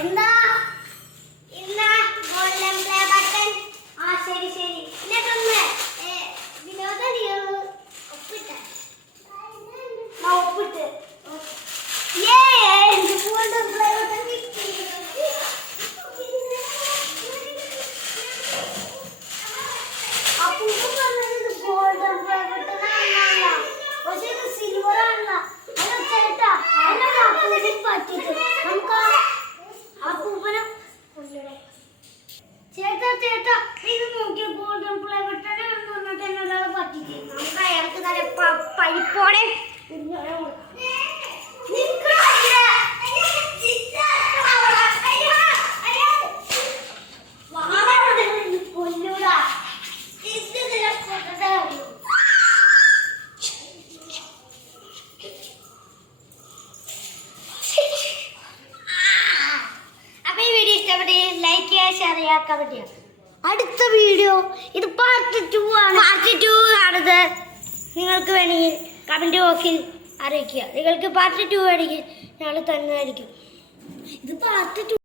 എന്താ ഇന്ന golden play button ശരി ശരി എന്നിട്ടൊന്ന് വിനോദ ഒപ്പിട്ട് ഒപ്പിട്ട് golden play button golden play button പക്ഷേ ഇത് സിൽവർ ആണല്ലോ ചേട്ടാ പറ്റിട്ട് നമുക്ക് അപ്പൂപ്പനെ ചേട്ടാ ചേട്ടാ ഇത് നോക്കിയ ഗോൾഡൻ പ്ലേ ബട്ടൺ വന്നിട്ട് എന്നൊരാളെ പറ്റിട്ട് നമുക്ക് അയാൾക്ക് നല്ല പരിപ്പോടെ കൊല്ലൂടാ ലൈക്ക് ചെയ്യുക ഷെയർ ചെയ്യുക കമന്റ് ചെയ്യുക. അടുത്ത വീഡിയോ ഇത് പാർട്ട് 2 ആണ്. പാർട്ട് 2 ആണത്. നിങ്ങൾക്ക് വേണമെങ്കിൽ കമന്റ് ബോക്സിൽ അറിയിക്കുക. നിങ്ങൾക്ക് പാർട്ട് 2 വേണമെങ്കിൽ ഞങ്ങൾ തന്നതായിരിക്കും. ഇത് പാർട്ട് 2.